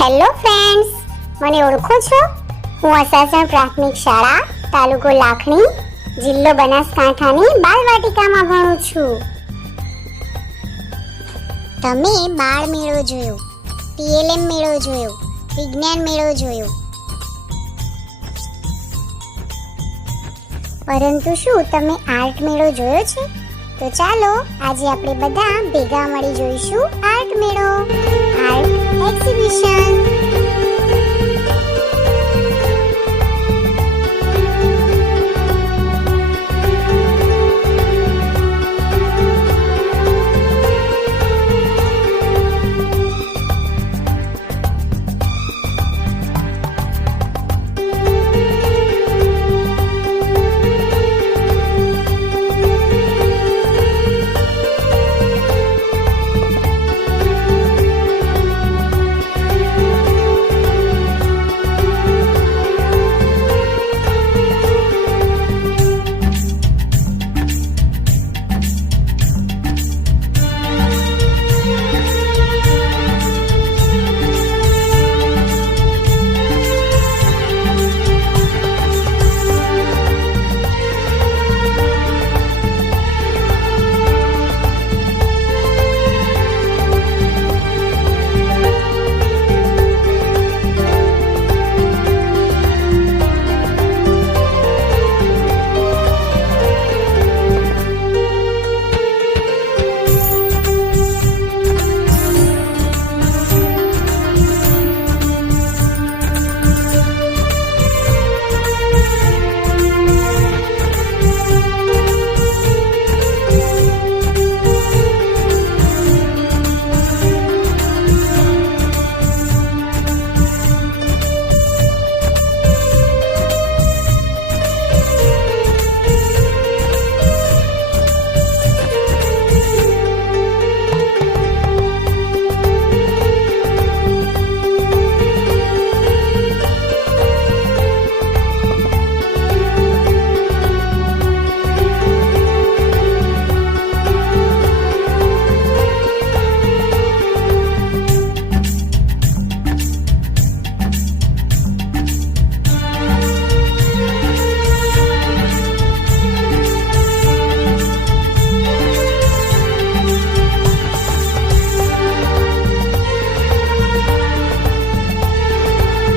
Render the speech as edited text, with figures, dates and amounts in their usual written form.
Hello friends, મને ઓળખો છો? હું અસાસણ પ્રાથમિક શાળા, તાલુકો લાખણી, જિલ્લો બનાસકાંઠાની બાલવાટિકામાં ભણું છું. તમે બાળ મેળો જોયો, PLM મેળો જોયો, વિજ્ઞાન મેળો જોયો, પરંતુ શું તમે આર્ટ મેળો જોયો છે? તો ચાલો આજે આપણે બધા ભેગા મળી જોઈશું આર્ટ મેળો. આર્ટ